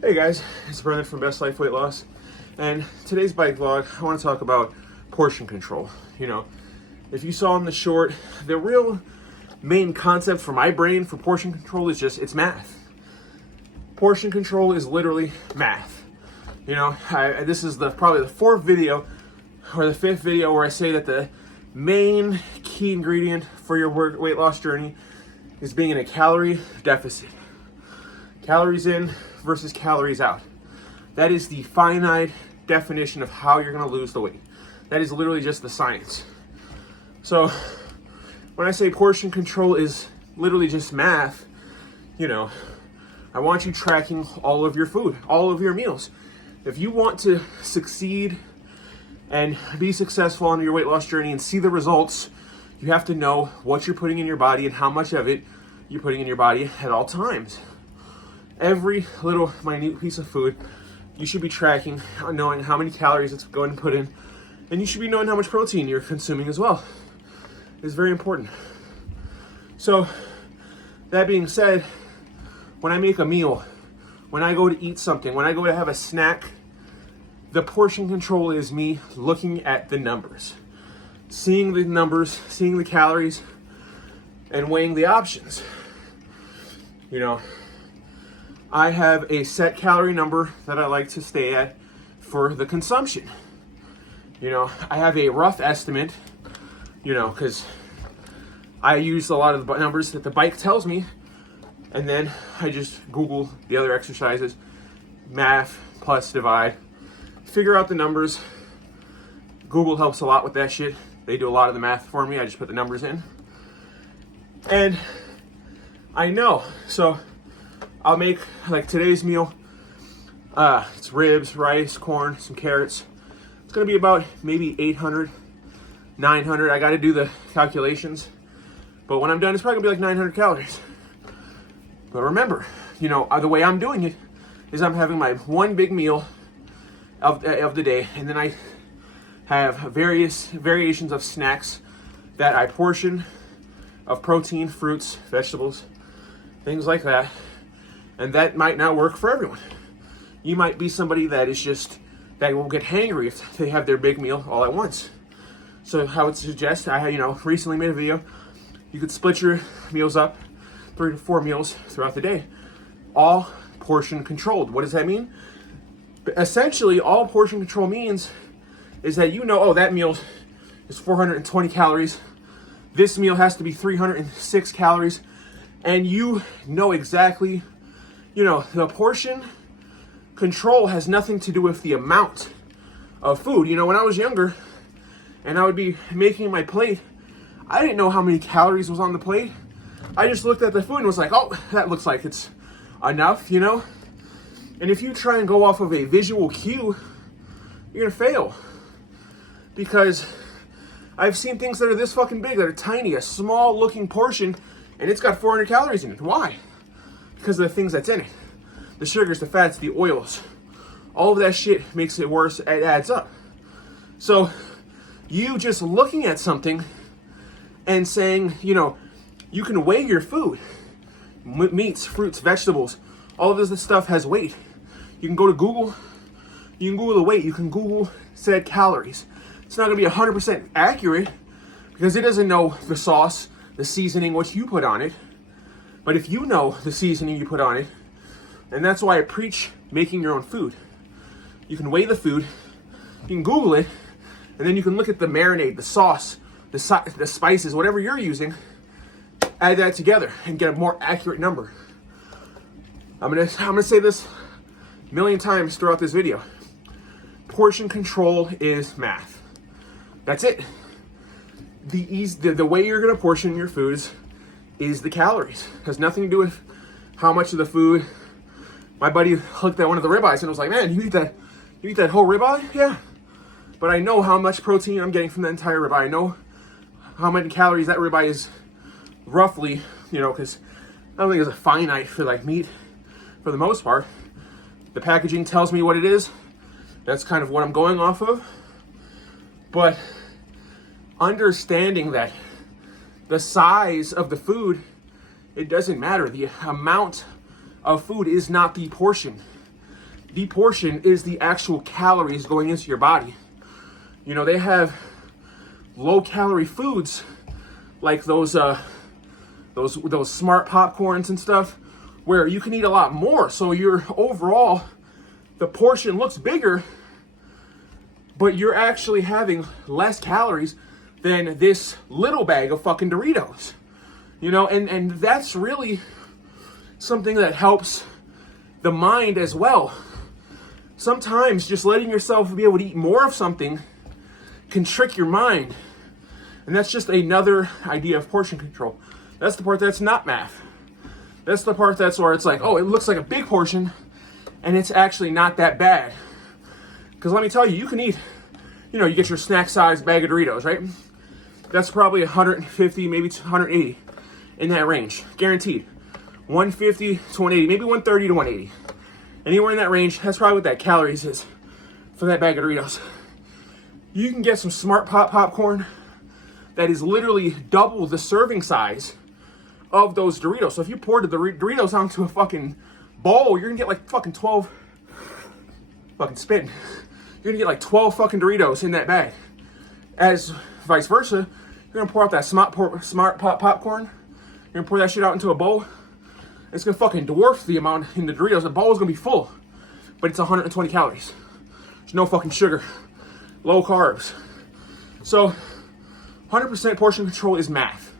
Hey guys, it's Brendan from Best Life Weight Loss, and today's bike vlog, I want to talk about portion control. If you saw in the short, the real main concept for my brain for portion control is just, it's math. Portion control is literally math. This is probably the fourth video, or the fifth video, where I say that the main key ingredient for your weight loss journey is being in a calorie deficit. Calories in versus calories out. That is the finite definition of how you're going to lose the weight. That is literally just the science. So when I say portion control is literally just math, I want you tracking all of your food, all of your meals. If you want to succeed and be successful on your weight loss journey and see the results, you have to know what you're putting in your body and how much of it you're putting in your body at all times. Every little minute piece of food, you should be tracking, knowing how many calories it's going to put in, and you should be knowing how much protein you're consuming as well. It's very important. So, that being said, when I make a meal, when I go to eat something, when I go to have a snack, the portion control is me looking at the numbers, seeing the numbers, seeing the calories, and weighing the options. I have a set calorie number that I like to stay at for the consumption. I have a rough estimate, because I use a lot of the numbers that the bike tells me, and then I just Google the other exercises, math plus divide, figure out the numbers. Google helps a lot with that shit. They do a lot of the math for me. I just put the numbers in. And I know, so I'll make, like today's meal, it's ribs, rice, corn, some carrots. It's gonna be about maybe 800, 900. I gotta do the calculations. But when I'm done, it's probably gonna be like 900 calories. But remember, the way I'm doing it is I'm having my one big meal of the day, and then I have various variations of snacks that I portion of protein, fruits, vegetables, things like that. And that might not work for everyone. You might be somebody that will get hangry if they have their big meal all at once. So I would suggest, I recently made a video, you could split your meals up, 3 to 4 meals throughout the day, all portion controlled. What does that mean? Essentially, all portion control means is that that meal is 420 calories. This meal has to be 306 calories. And you know exactly, the portion control has nothing to do with the amount of food. When I was younger and I would be making my plate, I didn't know how many calories was on the plate. I just looked at the food and was like, oh, that looks like it's enough, And if you try and go off of a visual cue, you're gonna fail. Because I've seen things that are this fucking big, that are tiny, a small looking portion, and it's got 400 calories in it. Why? Because of the things that's in it. The sugars, the fats, the oils. All of that shit makes it worse. It adds up. So you just looking at something and saying, you can weigh your food. Meats, fruits, vegetables, all of this stuff has weight. You can go to Google. You can Google the weight. You can Google said calories. It's not going to be 100% accurate because it doesn't know the sauce, the seasoning, what you put on it. But if you know the seasoning you put on it, and that's why I preach making your own food. You can weigh the food, you can Google it, and then you can look at the marinade, the sauce, the spices, whatever you're using, add that together and get a more accurate number. I'm gonna say this a million times throughout this video. Portion control is math. That's it. The way you're gonna portion your foods is the calories. It has nothing to do with how much of the food. My buddy looked at one of the ribeyes and was like, man, you eat that whole ribeye? Yeah. But I know how much protein I'm getting from the entire ribeye. I know how many calories that ribeye is roughly, because I don't think it's a finite for like meat for the most part. The packaging tells me what it is. That's kind of what I'm going off of. But understanding that the size of the food, it doesn't matter. The amount of food is not the portion. deportion is the actual calories going into your body. You know, they have low calorie foods like those smart popcorns and stuff where you can eat a lot more. So your overall, the portion looks bigger, but you're actually having less calories than this little bag of fucking Doritos. You know, and that's really something that helps the mind as well. Sometimes just letting yourself be able to eat more of something can trick your mind. And that's just another idea of portion control. That's the part that's not math. That's the part that's where it's like, oh, it looks like a big portion and it's actually not that bad. Because let me tell you, you can eat, you know, you get your snack size bag of Doritos, right? That's probably 150, maybe 180 in that range, guaranteed. 150 to 180, maybe 130 to 180. Anywhere in that range, that's probably what that calories is for that bag of Doritos. You can get some Smart Pop popcorn that is literally double the serving size of those Doritos. So if you poured the Doritos onto a fucking bowl, you're gonna get like fucking 12, fucking spin. You're gonna get like 12 fucking Doritos in that bag. As vice versa, you're gonna pour out that Smart Pop popcorn, you're gonna pour that shit out into a bowl. It's gonna fucking dwarf the amount in the Doritos. The bowl is gonna be full, but it's 120 calories. There's no fucking sugar, low carbs. So 100% portion control is math.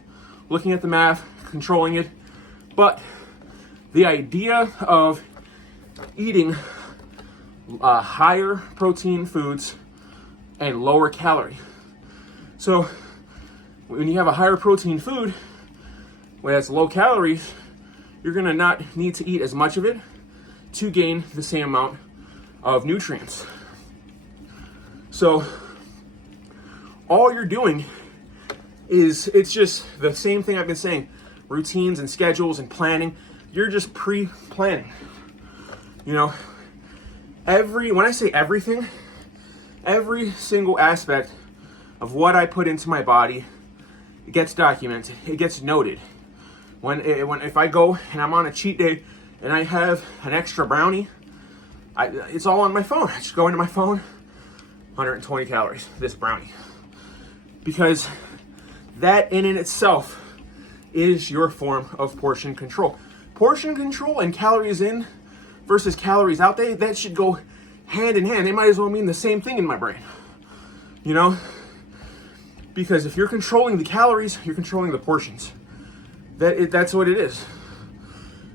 Looking at the math, controlling it. But the idea of eating higher protein foods and lower calorie. So when you have a higher protein food, when it's low calories, you're gonna not need to eat as much of it to gain the same amount of nutrients. So all you're doing is, it's just the same thing I've been saying, routines and schedules and planning. You're just pre-planning. You know, when I say everything, every single aspect of what I put into my body, it gets documented, it gets noted. If I go and I'm on a cheat day and I have an extra brownie, it's all on my phone. I just go into my phone, 120 calories, this brownie. Because that in itself is your form of portion control. Portion control and calories in versus calories out, that should go hand in hand. They might as well mean the same thing in my brain. You know? Because if you're controlling the calories, you're controlling the portions. That's what it is.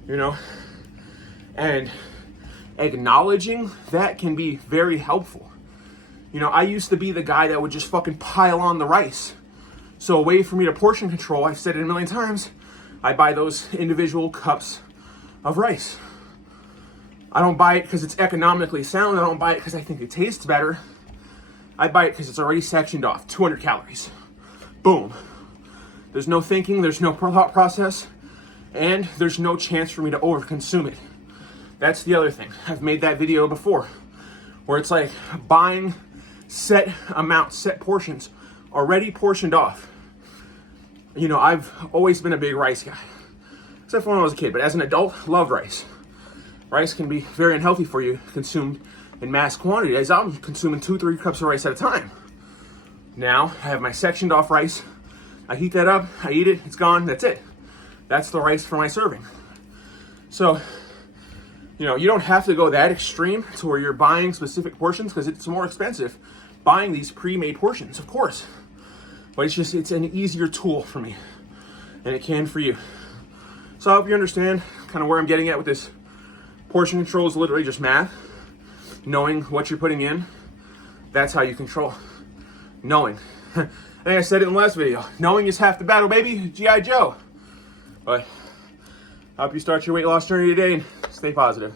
You know? And acknowledging that can be very helpful. You know, I used to be the guy that would just fucking pile on the rice. So a way for me to portion control, I've said it a million times, I buy those individual cups of rice. I don't buy it because it's economically sound. I don't buy it because I think it tastes better. I buy it because it's already sectioned off, 200 calories. Boom. There's no thinking, there's no thought process, and there's no chance for me to overconsume it. That's the other thing. I've made that video before, where it's like buying set amounts, set portions, already portioned off. You know, I've always been a big rice guy, except for when I was a kid, but as an adult, loved rice. Rice can be very unhealthy for you, consumed in mass quantity, as I'm consuming 2-3 cups of rice at a time. Now, I have my sectioned off rice. I heat that up, I eat it, it's gone, that's it. That's the rice for my serving. So, you know, you don't have to go that extreme to where you're buying specific portions, because it's more expensive buying these pre-made portions, of course. But it's an easier tool for me, and it can for you. So I hope you understand kind of where I'm getting at with this. Portion control is literally just math. Knowing what you're putting in, that's how you control. Knowing. I think I said it in the last video. Knowing is half the battle, baby. G.I. Joe. But I hope you start your weight loss journey today and stay positive.